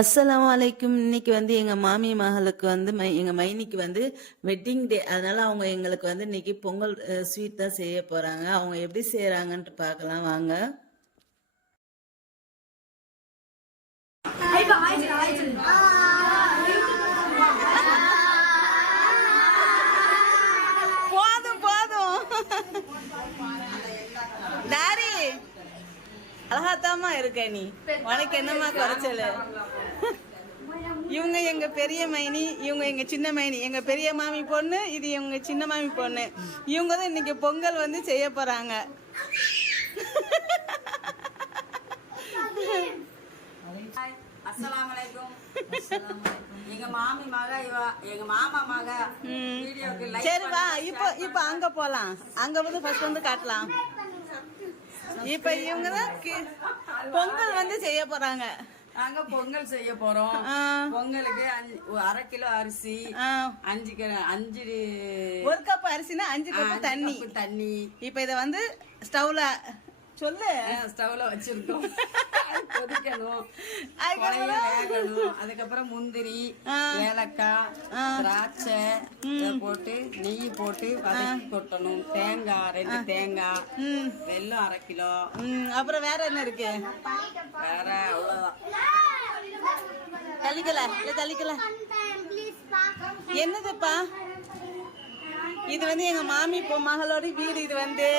அஸ்ஸலாமு அலைக்கும். இன்னைக்கு வந்து எங்க மாமி மகளுக்கு வந்து எங்க மைனிக்கு வந்து வெட்டிங் டே. அதனால அவங்க எங்களுக்கு வந்து இன்னைக்கு பொங்கல் ஸ்வீட் தான் செய்ய போறாங்க. அவங்க எப்படி செய்யறாங்கன்ட்டு பார்க்கலாம் வாங்க. போதும் போதும் டாரி அழகாத்தாமா இருக்க நீ, உனக்கு என்னமா குறைச்சல? இவங்க எங்க பெரிய மைனி, இவங்க எங்க சின்ன மைனி. எங்க பெரிய மாமி பொண்ணு, இது இவங்க சின்ன மாமி பொண்ணு. இவங்க தான் இன்னைக்கு பொங்கல் வந்து செய்ய போறாங்க. எங்க மாமி மக எங்க மாமா மக. சரி வா, இப்ப அங்க போலாம். அங்க வந்து ஃபர்ஸ்ட் வந்து காட்டலாம். இப்ப இவங்க தான் பொங்கல் வந்து செய்ய போறாங்க. நாங்க பொங்கல் செய்ய போறோம். பொங்கலுக்கு 1/2 கிலோ அரிசி, 5 ஒரு கப் அரிசினா 5 கப் தண்ணி. இப்ப இத வந்து ஸ்டவ்ல சொல்லு, ஸ்டவ்ல வச்சிருக்கோம். கொதிக்கணும், வேகணும். அதுக்கப்புறம் முந்திரி, ஏலக்காய், திராட்சை போட்டு நெய் போட்டு வதக்கி கொட்டணும். தேங்காய் 2 தேங்காய், வெல்லம் 1/2 கிலோ. அப்புறம் வேற என்ன இருக்கு? வேற அவ்வளவுதான். தள்ளிக்கல என்னதுப்பா? இது வந்து எங்க மாமி மகளோட வீடு. இது வந்து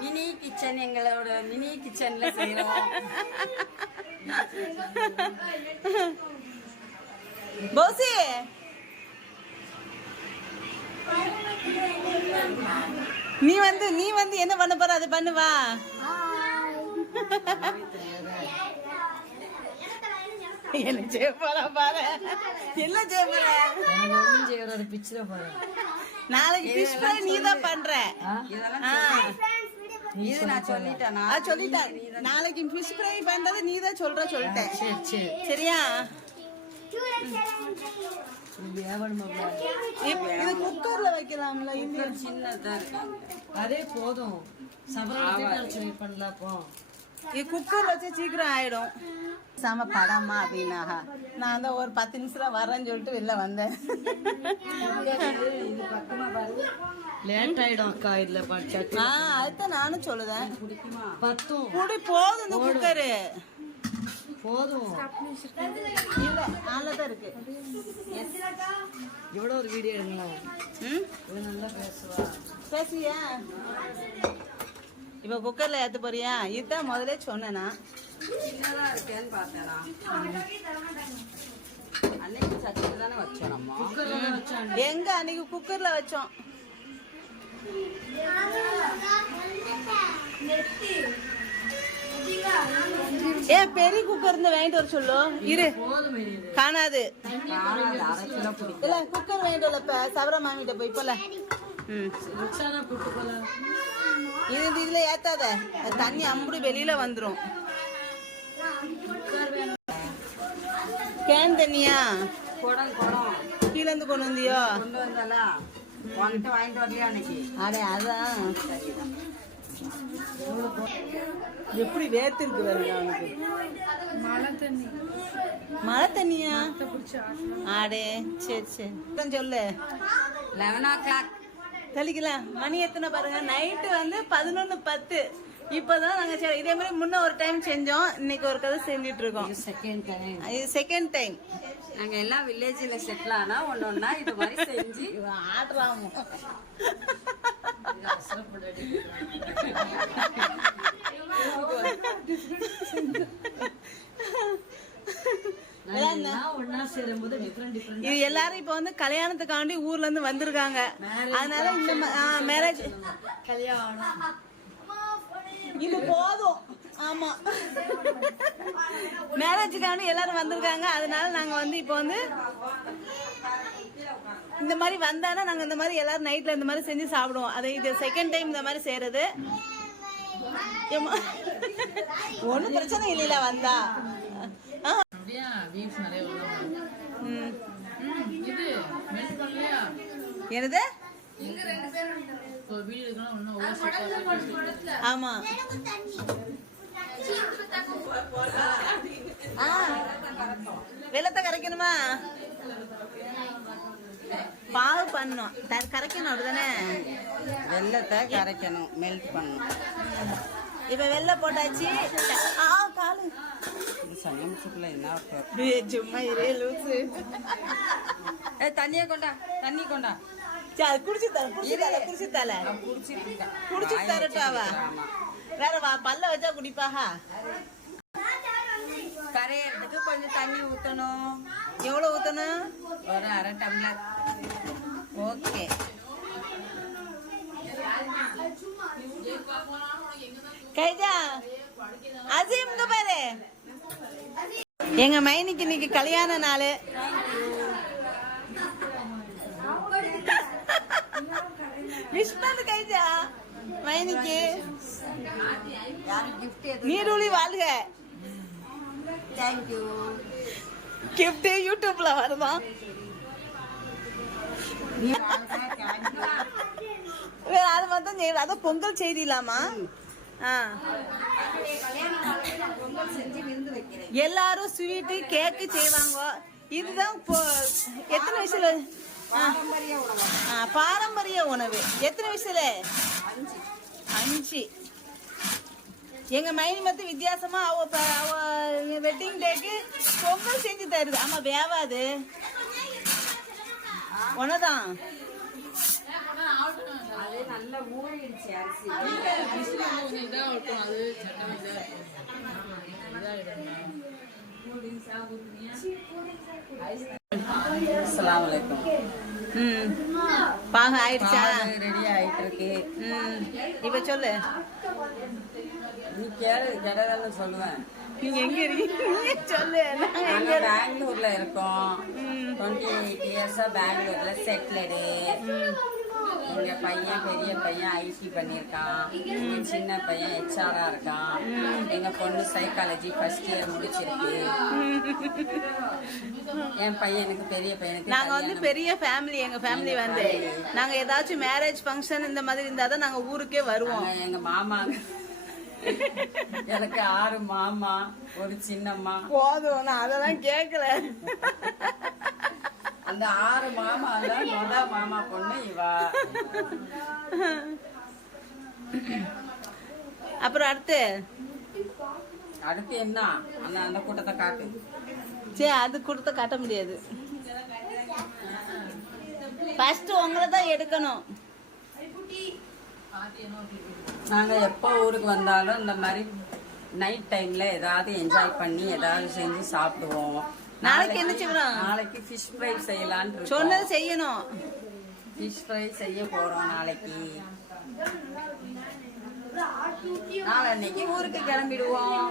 மினி கிச்சன், எங்களோட மினி கிச்சன்ல செய்யறோம். போசி நீ வந்து என்ன பண்ண போற? அது பண்ணுவா. என்ன செய்ய போற பாரு, என்ன செய்ய போற? நாளைக்கு ஃபிஷ் ஃப்ரை நீ தான் பண்ற. இது நான் சொல்லிட்டேன். நாளைக்கு ஃபிஷ் ஃப்ரை பண்றது நீ தான் சொல்லிட்டேன். சரி சரியா? இது குக்கர்ல வைக்கலாம்ல? இந்த சின்னதா இருக்கு, அதே போதும். பண்ணலாம். இது குக்கர் வச்சு சீக்கிரம் ஆயிடும். சம படமா அப்படின்னா நான் தான் ஒரு 10 நிமிஷத்துல வரேன்னு சொல்லிட்டு வெளில வந்தேன். லேட் ஆயிடும் அக்கா. இதுல அதுதான் நானும் சொல்லுதேன். பத்தும் போதும் இந்த குக்கரு போதும். இல்ல நல்லதான் இருக்கு. இவ்வளவு ஒரு வீடியோ எடுங்களேன். நல்லா பேசுவியா? இப்ப குக்கர்ல ஏத்த போறியா? இதுதான் முதல்ல சொன்னேனா. சின்னதா இருக்கேன்னு பார்த்தேனா. அன்னைக்கு சட்டில தானே வச்சோம் நம்ம. எங்க அன்னைக்கு குக்கர்ல வச்சோம். ஏன் பெரிய குக்கர் இருந்து வாங்கிட்டு வர சொல்லு. இரு, காணாது. இல்ல குக்கர் வாங்கிட்டு வரல. சவர மாமிட்ட போய் போல. இதுல ஏத்தாத, தண்ணி அம்புடி வெளியில வந்துரும். கேன் தண்ணியா? குடம் கீழ இருந்து கொண்டு வந்தியோ? கொண்டு வந்தால வாங்கிட்டு வரலையா அன்னைக்கு? அடே அதான் எப்படி வேர்த்திருக்கு பாருங்க அவனுக்கு. மழை தண்ணியா? ஆடே சரி சொல்லு. 11 o'clock தெளிக்கலாம். மணி எத்தனை பாருங்க? நைட்டு வந்து 11:10. இப்பதான் நாங்க இதே மாதிரி முன்ன ஒரு டைம் செஞ்சோம். இன்னைக்கு ஒரு கதை செஞ்சுட்டு இருக்கோம். இது செகண்ட் டைம். நாங்க எல்லாம் வில்லேஜ்ல செட்டில் ஆனா ஒன்னொன்னா இது மாதிரி செஞ்சு ஆடுறாமோ. இது எல்லாரும் இப்ப வந்து கல்யாணத்துக்காண்டி ஊர்ல இருந்து வந்திருக்காங்க. அதனால இந்த மேரேஜ் கல்யாணம் இது போதும். ஆமா, மேரேஜுக்காண்டி எல்லாரும் வந்திருக்காங்க. அதனால நாங்க வந்து இப்ப வந்து இந்த மாதிரி வந்தானா நாங்க இந்த மாதிரி எல்லாரும் நைட்ல இந்த மாதிரி செஞ்சு சாப்பிடுவோம். அது இது செகண்ட் டைம் இந்த மாதிரி செய்யறது. ஒன்னும் பிரச்சனை இல்லையில வந்தா. என்னது? ஆமா வெள்ளத்தை கரைக்கணுமா? பாகு பண்ணணும், கரைக்கணும், அப்படிதானே? வெள்ளத்தை கரைக்கணும், மெல்ட் பண்ணணும். இப்ப வெள்ளை போட்டாச்சு. காலு சனியம்சுக்குள்ள என்ன சும்மா இரே லூசு. தண்ணியை கொண்டா, தண்ணி கொண்டா. அது குடிச்சு தர குடிச்சு தரட்டாவா? வேற பல்ல வச்சா குடிப்பாஹா? கரையறதுக்கு கொஞ்சம் தண்ணி ஊத்தணும். எவ்வளவு ஊத்தணும்? ஒரு 1/2 டம்ளர். ஓகே. கைதா அசீம் இங்க பாரு. எங்க மைனிக்கு இன்னைக்கு கல்யாண நாள். விஷ்ணு கைதா மைனிக்கு நீடுழி வாழ்க. தேங்க்யூ. கிஃப்ட் யூடியூப்ல வருதான். அது மட்டும் அதான் பொங்கல் செய்திலாமா? எல்லாரும் ஸ்வீட்டு கேக்கு செய்வாங்க. இதுதான் எத்தனை வயசுல பாரம்பரிய உணவு? எத்தனை வயசுல? 5. எங்க மைனி மட்டும் வித்தியாசமா அவ வெட்டிங் டேக்கு பொங்கல் செஞ்சு தருது. ஆமா, வேவாது உனதான். பாகம் ஆயிடுச்சா? ரெடி ஆயிட்டு இருக்கு. இப்ப சொல்லு. நீ கேளு, கேட்டதானே சொல்லுவேன். நீங்க எங்க இருக்கீங்க சொல்லு. நாங்க பெங்களூர்ல இருக்கோம். 28 இயர்ஸா பெங்களூர்ல செட்டில்டு. எங்க பையன் பெரிய பையன் ஐடி பண்ணியிருக்கான். எங்க சின்ன பையன் ஹெச்ஆரா இருக்கான். எங்க பொண்ணு சைக்காலஜி ஃபர்ஸ்ட் இயர் முடிச்சிருக்கு. என் பையனுக்கு பெரிய பையனுக்கு நாங்க வந்து பெரிய ஃபேமிலி. எங்க ஃபேமிலி வந்து நாங்க ஏதாச்சும் மேரேஜ் ஃபங்க்ஷன் இந்த மாதிரி இருந்தாதான் நாங்க ஊருக்கே வருவோம். எங்க மாமா எனக்கு 6 மாமா, ஒரு சின்னம்மா. போதும், நான் அதெல்லாம் கேட்கல. அந்த 6 மாமா மாமா பொண்ணு இவா. அப்புறம் அடுத்து என்ன? அந்த கூட்டத்தை காட்டு. சரி, அது கொடுத்த காட்ட முடியாது. ஃபர்ஸ்ட் உங்களை தான் எடுக்கணும். நாங்க எப்போ ஊருக்கு வந்தாலும் இந்த மாதிரி நைட் டைம்ல ஏதாவது என்ஜாய் பண்ணி ஏதாவது செஞ்சு சாப்பிடுவோம். நாளைக்கு என்ன செய்யணும்? நாளைக்கு ஃபிஷ் ஃப்ரை செய்யலான்னு சொன்னது செய்யணும். ஃபிஷ் ஃப்ரை செய்ய போறோம் நாளைக்கு. நாளைக்கு ஊருக்கு கிளம்பிடுவோம்.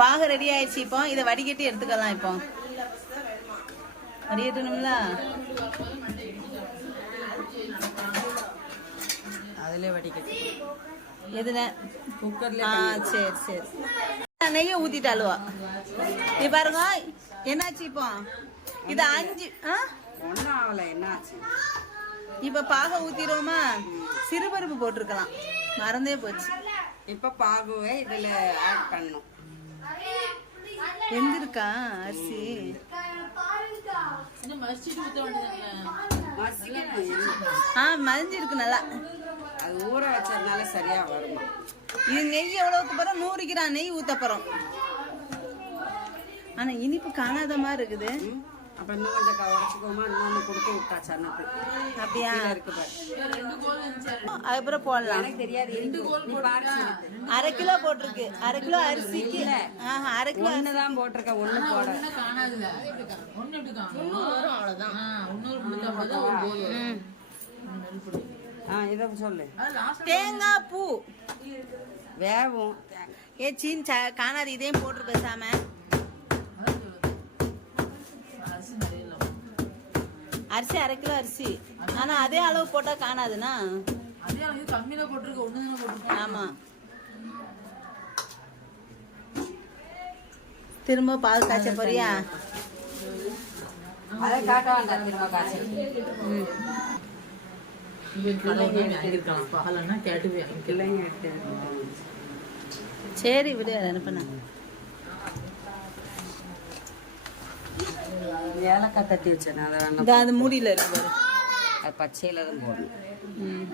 பாக ரெடி ஆயிடுச்சு. இப்போ இதை வடிகட்டி எடுத்துக்கலாம். இப்போ வடிகட்டணும்ல, அதுல வடிகட்டி எதுல? குக்கர்ல. சரி சரி. நெய்ய ஊத்திட்டாலுவா. இது பாருங்க என்னாச்சு. இப்போ இது 5 ஒன்னும் ஆகல. என்னாச்சு? இப்ப பாக ஊத்திடுவோமா? சிறுபருப்பு போட்டிருக்கலாம், மறந்தே போச்சு. இப்ப பாகுவை இதுல ஆட் பண்ணணும். வெந்திருக்கா அரிசி? மதிஞ்சிருக்கு நல்லா. அது ஊற வச்சதுனால சரியா வருமா? இது நெய் எவ்வளவுக்கு போறோம்? 100 கிராம் நெய் ஊத்த போறோம். ஆனா இனிப்பு காணாத மாதிரி இருக்குது. அப்ப இன்னும் கொஞ்சம் உடச்சுக்கோமா? இன்னொன்னு கொடுத்து விட்டா சன்னத்து. அப்படியா இருக்கு பாரு. அதுக்கப்புறம் போடலாம். எனக்கு தெரியாது. 1/2 கிலோ போட்டிருக்கு. 1/2 கிலோ அரிசிக்கு 1/2 கிலோ தான் போட்டிருக்க. ஒண்ணு போட இத சொல்லு. தேங்காய் பூ வேவும். சீன் காணாது. இதையும் போட்டு பேசாம. அரிசி 1/2 கிலோ அரிசி. ஆனா அதே அளவு போட்டா காணாதுன்னா. ஆமா, திரும்ப பால் காய்ச்ச போறியா? அதை காட்ட வேண்டாம். திரும்ப காய்ச்சல். பகலன்னா கேட்டு போய் பிள்ளைங்க எடுத்து சரி விடு, அதை அனுப்பினா ஏலக்காய் தட்டி வச்சேன் அதை வேணா இந்த அது மூடியில் இருக்கு பாரு. அது பச்சையில தான் போடணும். ம்.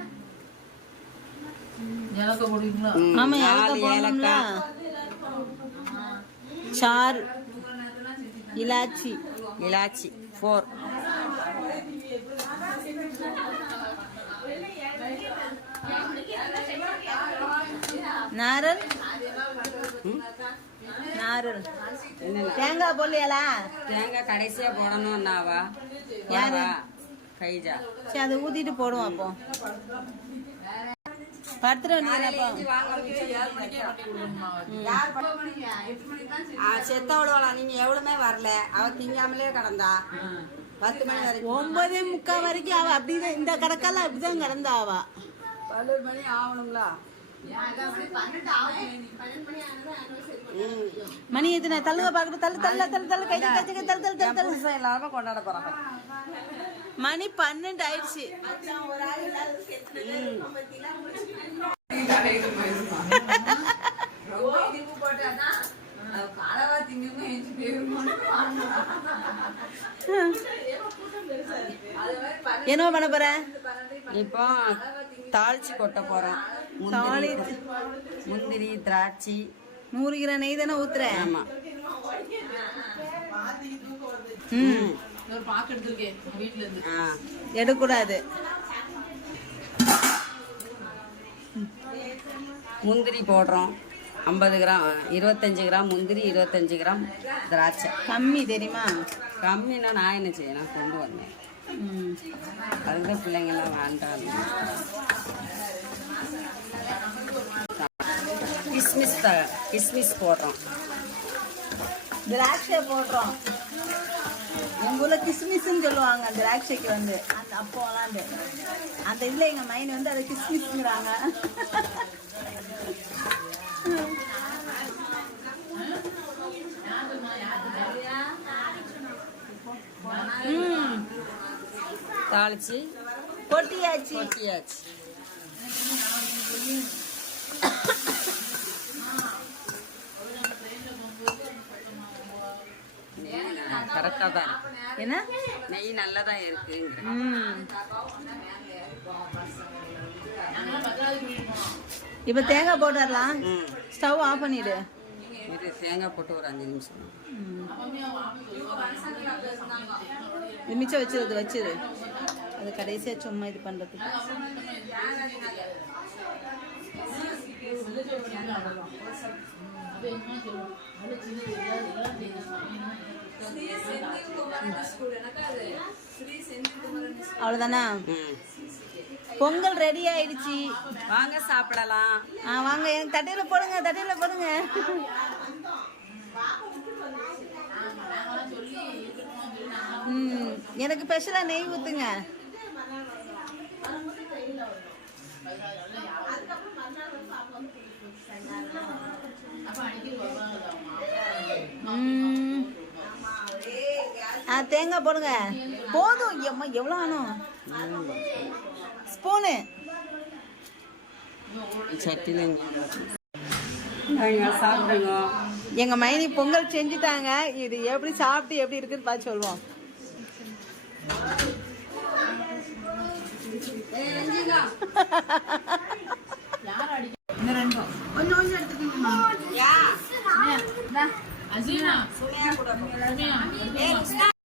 ஏலக்காய் போடுவீங்களா? ஆமா, 4 ஏலக்காய் போடணும்ல. ஏலக்காய், சார், இலாச்சி, இலாச்சி 4. நாரல், நாரல், தேங்காய் போடலையாளா? தேங்காய் கடைசியா போடணும்னாவா? யாரு? கைஜா சரி, அதை ஊத்திட்டு போடுவோம். அப்போ படுத்துட வேண்டியதானப்போ. செத்தவளவா நீங்க எவ்வளவுமே வரல, அவ திங்காமலே கிடந்தா 10 மணி வரைக்கும். 9:45 வரைக்கும் அவ அப்படிதான், இந்த கடக்கால அப்படிதான் கிடந்தா அவ. 12 மணி ஆகணும்ல. மணி எத்தனை? தள்ளுக பாக்கணும். தள்ளு தள்ளு தள்ளு தள்ளு, கை கை கை, தள்ளு தள்ளு தள்ளு தள்ளு. எல்லாருமே கொண்டாட போறாங்க. மணி 12 ஆயிடுச்சு. என்ன பண்ண போற? இப்போ தாளிச்சு கொட்ட போறோம். முந்திரி, திராட்சை 100 கிராம் நெய் தானே ஊத்துற? ஆமா. ஒரு பாக்கு எடுத்துருக்கேன் வீட்டுல இருந்து. எடுக்கூடாது. முந்திரி போடுறோம் 50 கிராம், 25 கிராம் முந்திரி, 25 கிராம் திராட்சை. கம்மி தெரியுமா? கம்மின்னா நான் என்ன செய்ய, நான் கொண்டு வந்தேன். அதுதான் பிள்ளைங்கெல்லாம் வேண்டாம். கிஸ்மிஸ் போடுறோம். திராட்சை போடுறோம். எங்க ஊர்ல கிஸ்மிஸ்ன்னு சொல்லுவாங்க திராட்சைக்கு வந்து. அந்த அப்போலாம் அந்த இதுல எங்க மைண்ட் வந்து அதை கிஸ்மிஸ்ங்கிறாங்க. தாளிச்சு கொட்டியாச்சு. கரெக்டா தான் என்ன? நெய் நல்லதா இருக்கு. இப்ப தேங்காய் போட்டுடலாம். ஸ்டவ் ஆஃப் பண்ணிடு. இது தேங்காய் போட்டு ஒரு 5 நிமிஷம். இது மிச்சம் வச்சிரு. அது கடைசியா சும்மா இது பண்றதுக்கு. அவ்வளவுதானா? பொங்கல் ரெடி ஆயிடுச்சு. வாங்க சாப்பிடலாம். வாங்க, எனக்கு தட்டையில போடுங்க. எனக்கு ஸ்பெஷலா நெய் ஊத்துங்க. தேங்காய் போடுங்க. போதும். எவ்வளோ வேணும்? ஸ்பூனு சட்டியில் சாப்பிடுங்க. எங்க மைனி பொங்கல் செஞ்சுட்டாங்க. இது எப்படி சாப்பிட்டு எப்படி இருக்குன்னு பார்த்து சொல்லுவோம். கொஞ்சம் எடுத்துக்கீங்க.